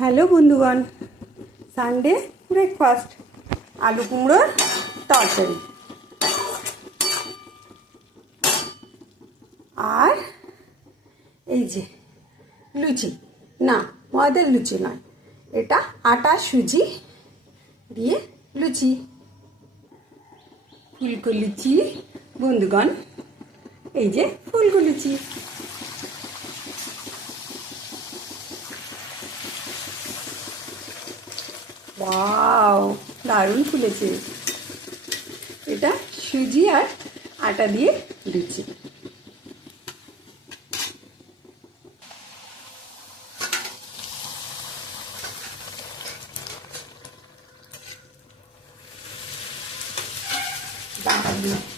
Hello বন্ধুগণ, Sunday breakfast আলু কুমড়োর তরকারি আর এই যে লুচি। না, ময়দার লুচি নয়, এটা আটা সুজি দিয়ে লুচি, ফুলকো লুচি। বন্ধুগণ, এই যে ফুলকো লুচি। ওয়াও, দারুণ ফুলেছে। এটা সুজি আর আটা দিয়ে লুচি। দারুণ।